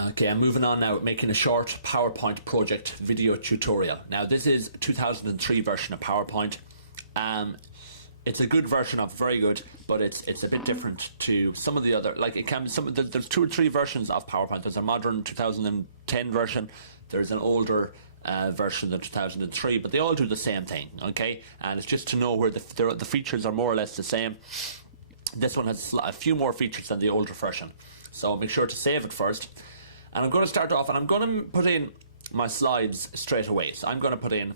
Okay, I'm moving on now, making a short PowerPoint project video tutorial. Now this is 2003 version of PowerPoint. It's a good version of very good, but it's a bit different to some of the other, like it can there's 2 or 3 versions of PowerPoint. There's a modern 2010 version, there's an older version than 2003, but they all do the same thing, okay? And it's just to know where the features are more or less the same. This one has a few more features than the older version, so make sure to save it first. And I'm going to start off, and I'm going to put in my slides straight away. So I'm going to put in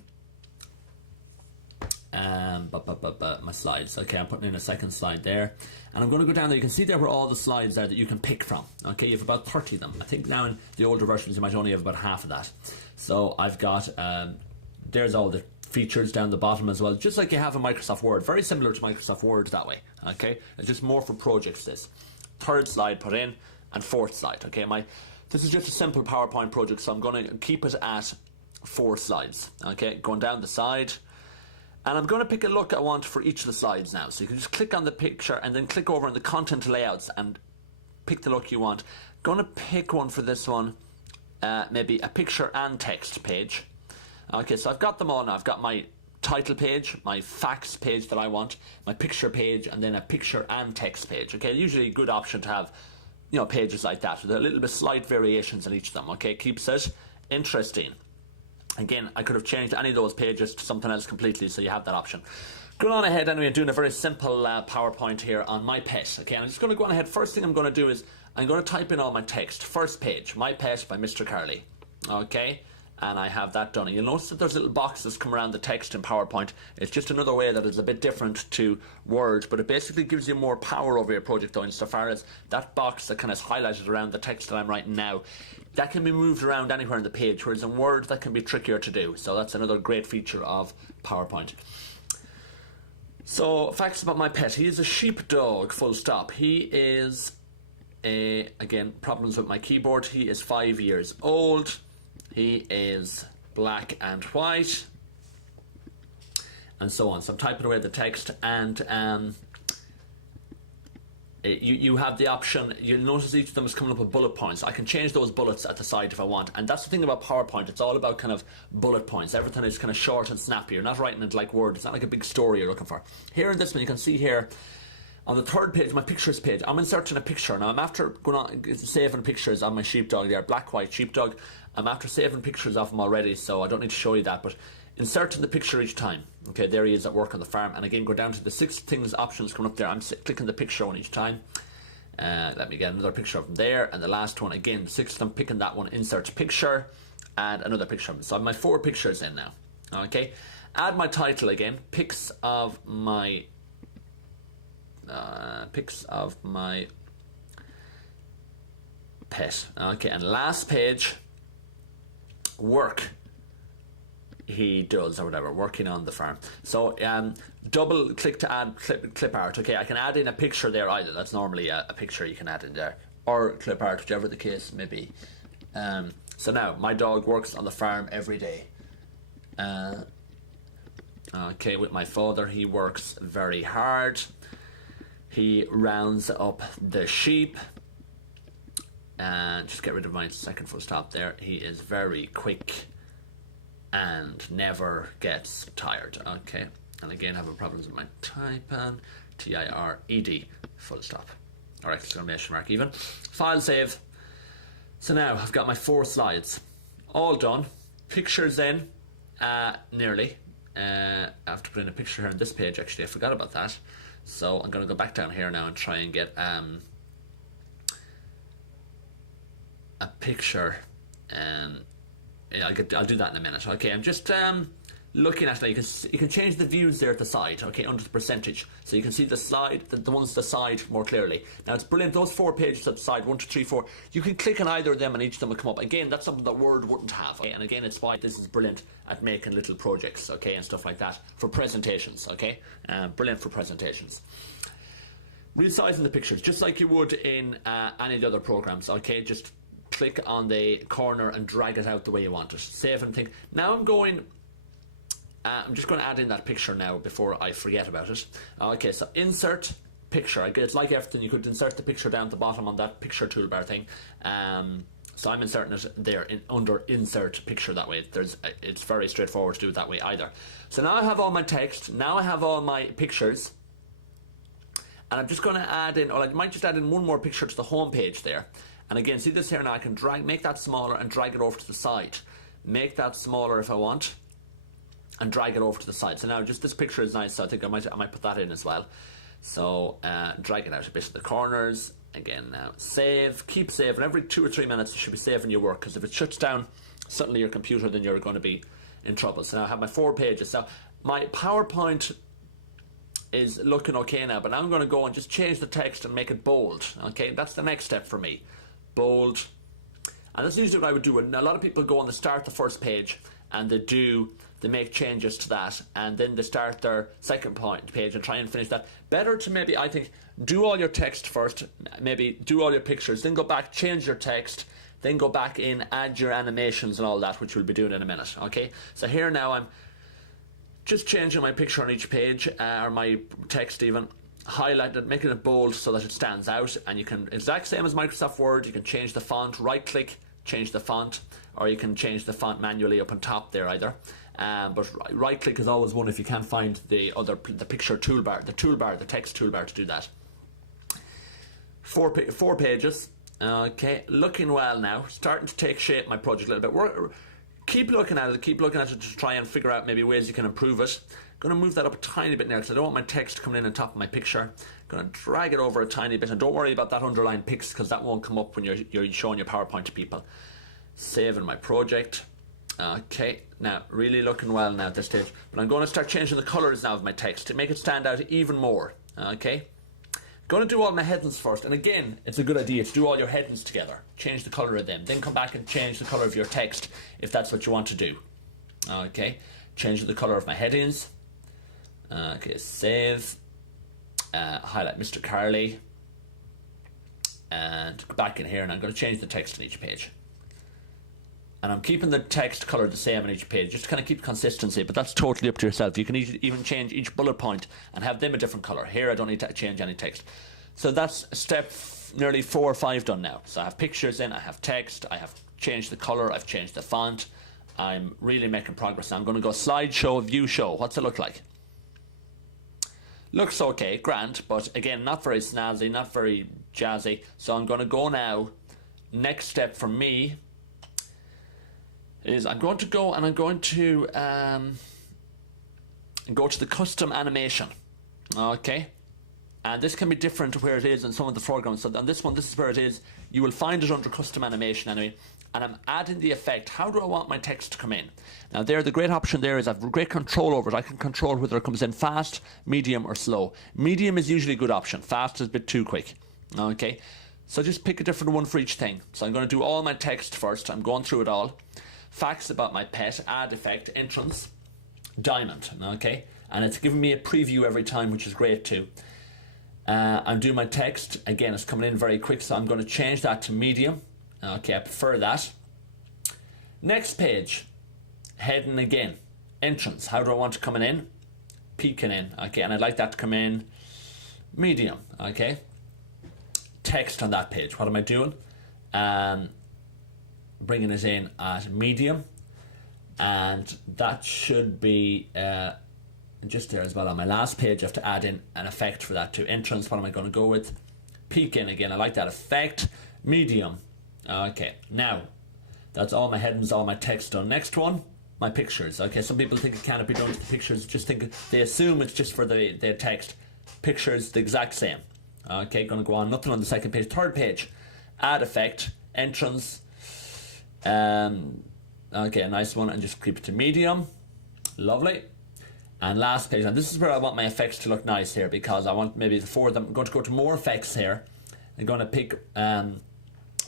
my slides. Okay, I'm putting in a second slide there, and I'm going to go down there. You can see there where all the slides are that you can pick from. Okay, you have about 30 of them. I think now in the older versions you might only have about half of that. So I've got there's all the features down the bottom as well, just like you have in Microsoft Word. Very similar to Microsoft Word that way. Okay, it's just more for projects. This third slide put in, and fourth slide. Okay, this is just a simple PowerPoint project, so I'm going to keep it at 4 slides. Okay, going down the side. And I'm going to pick a look I want for each of the slides now. So you can just click on the picture and then click over on the content layouts and pick the look you want. Going to pick one for this one, maybe a picture and text page. Okay, so I've got them all now. I've got my title page, my facts page that I want, my picture page, and then a picture and text page. Okay, usually a good option to have, you know, pages like that with a little bit slight variations in each of them. Okay, keeps it interesting. Again, I could have changed any of those pages to something else completely, so you have that option. Going on ahead anyway and doing a very simple PowerPoint here on my pet. Okay, I'm just going to go on ahead. First thing I'm going to do is I'm going to type in all my text. First page, my pet by Mr. Carley. Okay, and I have that done. And you'll notice that there's little boxes come around the text in PowerPoint. It's just another way that is a bit different to Word, but it basically gives you more power over your project though, insofar as that box that kind of is highlighted around the text that I'm writing now, that can be moved around anywhere on the page, whereas in Word that can be trickier to do. So that's another great feature of PowerPoint. So, facts about my pet. He is a sheepdog, full stop. He is, again, problems with my keyboard. He is 5 years old. He is black and white. And so on. So I'm typing away the text, and you have the option. You'll notice each of them is coming up with bullet points. I can change those bullets at the side if I want, and that's the thing about PowerPoint. It's all about kind of bullet points. Everything is kind of short and snappy. You're not writing it like Word. It's not like a big story you're looking for. Here in this one, you can see here on the third page, my pictures page, I'm inserting a picture. Now I'm after going on saving pictures of my sheepdog there, black white sheepdog. I'm after saving pictures of him already, so I don't need to show you that, but inserting the picture each time. Okay, there he is at work on the farm. And again, go down to the 6 things options coming up there. I'm clicking the picture one each time. Let me get another picture of him there. And the last one, again, 6 of them, picking that one, insert picture, and another picture of him. So I have my 4 pictures in now. Okay, add my title again, pics of my pet. Okay, and last page, work he does or whatever, working on the farm. So double click to add clip art. Okay, I can add in a picture there either. That's normally a picture you can add in there, or clip art, whichever the case may be. So now my dog works on the farm every day. Okay, with my father, he works very hard. He rounds up the sheep. And just get rid of my second full stop there. He is very quick and never gets tired. Okay, and again having problems with my typing. T-I-R-E-D, full stop, or exclamation mark even. File save. So now I've got my 4 slides all done. Pictures in, nearly. I have to put in a picture here on this page, actually I forgot about that. So I'm going to go back down here now and try and get a picture. Yeah, I'll do that in a minute. Okay, I'm just looking at it. You can change the views there at the side. Okay, under the percentage, so you can see the slide, the ones at the side more clearly. Now it's brilliant. Those 4 pages at the side, 1, 2, 3, 4. You can click on either of them, and each of them will come up. Again, that's something that Word wouldn't have. Okay? And again, it's why this is brilliant at making little projects. Okay, and stuff like that for presentations. Okay, brilliant for presentations. Resizing the pictures just like you would in any of the other programs. Okay, just click on the corner and drag it out the way you want it. Save and think. Now I'm just going to add in that picture now before I forget about it. Okay, so insert picture. It's like everything. You could insert the picture down at the bottom on that picture toolbar thing. So I'm inserting it there under insert picture that way. It's very straightforward to do it that way either. So now I have all my text, now I have all my pictures, and I'm just going to add in, or I might just add in one more picture to the home page there. And again, see this here now, I can make that smaller and drag it over to the side. Make that smaller if I want, and drag it over to the side. So now just this picture is nice, so I think I might put that in as well. So drag it out a bit to the corners. Again now, save, keep saving. Every 2 or 3 minutes you should be saving your work, because if it shuts down suddenly your computer, then you're going to be in trouble. So now I have my 4 pages. So my PowerPoint is looking okay now, but now I'm going to go and just change the text and make it bold. Okay, that's the next step for me. Bold. And that's usually what I would do. A lot of people go on the start the first page and they make changes to that, and then they start their second page and try and finish that. Better to maybe, I think, do all your text first, maybe do all your pictures, then go back, change your text, then go back in, add your animations and all that, which we'll be doing in a minute. Okay, so here now I'm just changing my picture on each page, or my text even, highlight it, making it bold so that it stands out. And you can, exact same as Microsoft Word, you can change the font, right click, change the font, or you can change the font manually up on top there either. But right click is always one if you can't find the picture toolbar, the text toolbar to do that. 4 pages. Okay, looking well now, starting to take shape my project a little bit. Keep looking at it to try and figure out maybe ways you can improve it. Going to move that up a tiny bit now because I don't want my text coming in on top of my picture. Going to drag it over a tiny bit, and don't worry about that underlined pics because that won't come up when you're showing your PowerPoint to people. Saving my project. Okay, now really looking well now at this stage, but I'm going to start changing the colours now of my text to make it stand out even more. Okay, going to do all my headings first, and again it's a good idea to do all your headings together, change the colour of them, then come back and change the colour of your text if that's what you want to do. Okay, change the colour of my headings. Okay, save, highlight Mr. Carley, and go back in here, and I'm going to change the text on each page. And I'm keeping the text colour the same on each page, just to kind of keep consistency, but that's totally up to yourself. You can even change each bullet point and have them a different colour. Here I don't need to change any text. So that's step nearly 4 or 5 done now. So I have pictures in, I have text, I have changed the colour, I've changed the font. I'm really making progress now. I'm going to go slideshow, view show. What's it look like? Looks okay, grand, but again, not very snazzy, not very jazzy. So I'm going to go now. Next step for me is I'm going to go and I'm going to go to the custom animation. Okay, and this can be different to where it is in some of the foregrounds. So on this one, this is where it is. You will find it under custom animation anyway. And I'm adding the effect. How do I want my text to come in? Now there, the great option there is I have great control over it. I can control whether it comes in fast, medium or slow. Medium is usually a good option. Fast is a bit too quick. Okay, so just pick a different one for each thing. So I'm going to do all my text first. I'm going through it all. Facts about my pet, add effect, entrance, diamond. Okay, and it's giving me a preview every time, which is great too. I'm doing my text. Again, it's coming in very quick, so I'm going to change that to medium. Okay, I prefer that. Next page, heading again. Entrance, how do I want it coming in? Peeking in, okay, and I'd like that to come in medium, okay. Text on that page, what am I doing? Bringing it in at medium, and that should be just there as well. On my last page, I have to add in an effect for that too. Entrance, what am I going to go with? Peek in again, I like that effect. Medium. Okay, now that's all my headings, all my text done. Next one, my pictures. Okay, some people think it can't be done to the pictures, just think they assume it's just for the text. Pictures the exact same. Okay, gonna go on, nothing on the second page. Third page, add effect, entrance. Okay, a nice one, and just keep it to medium. Lovely. And last page, and this is where I want my effects to look nice here, because I want maybe the 4 of them. I'm going to go to more effects here. I'm going to pick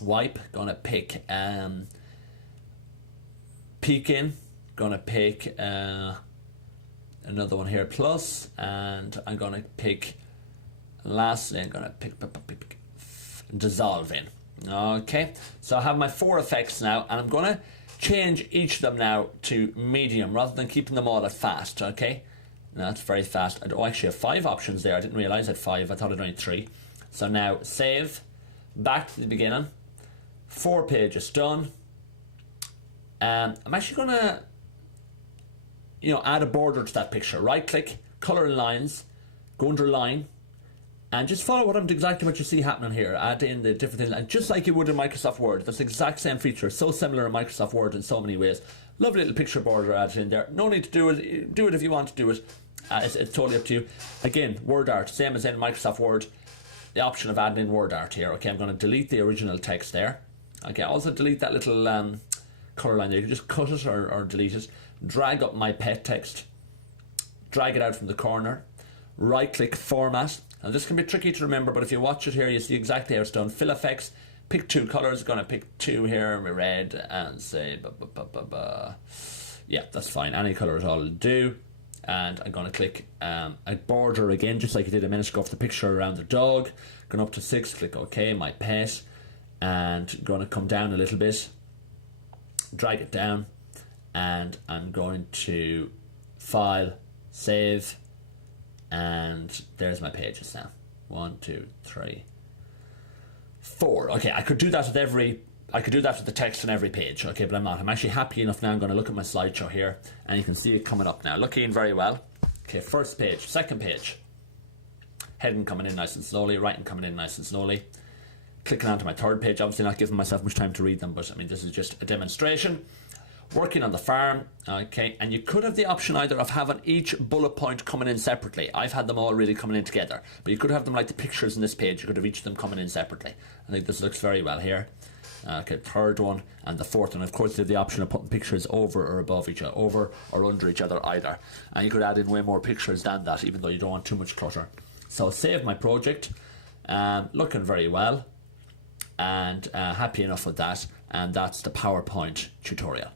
wipe, going to pick peek in, going to pick another one here, plus, and I'm going to pick, lastly, I'm going to pick dissolve in. Okay, so I have my 4 effects now, and I'm going to change each of them now to medium rather than keeping them all at fast. Okay, now that's very fast. I actually have 5 options there. I didn't realize I had 5. I thought I'd only 3. So now save, back to the beginning, 4 pages done. I'm actually going to, add a border to that picture. Right click, color and lines, go under line, and just follow exactly what you see happening here. Add in the different things, and just like you would in Microsoft Word. That's the exact same feature. So similar in Microsoft Word in so many ways. Lovely little picture border added in there. No need to do it. Do it if you want to do it. It's totally up to you. Again, word art, same as in Microsoft Word. The option of adding in word art here. Okay, I'm going to delete the original text there. Okay, also delete that little colour line there. You can just cut it or delete it. Drag up my pet text. Drag it out from the corner. Right click format. Now this can be tricky to remember, but if you watch it here, you see exactly how it's done. Fill effects. Pick 2 colours. Going to pick 2 here, my red, and say, yeah, that's fine. Any colour at all will do. And I'm going to click a border again, just like I did a minute ago for the picture around the dog. Going up to 6, click OK, my pet. And going to come down a little bit. Drag it down. And I'm going to File, Save. And there's my pages now. 1, 2, 3, 4. Okay, I could do that with the text on every page, okay, but I'm not. I'm actually happy enough now. I'm going to look at my slideshow here, and you can see it coming up now. Looking very well. Okay, first page, second page. Heading coming in nice and slowly, writing coming in nice and slowly. Clicking onto my third page, obviously not giving myself much time to read them, but I mean, this is just a demonstration. Working on the farm, okay, and you could have the option either of having each bullet point coming in separately. I've had them all really coming in together, but you could have them like the pictures in this page. You could have each of them coming in separately. I think this looks very well here. Okay, third one and the fourth one. Of course, you have the option of putting pictures over or above each other, over or under each other either. And you could add in way more pictures than that, even though you don't want too much clutter. So save my project. Looking very well, and happy enough with that. And that's the PowerPoint tutorial.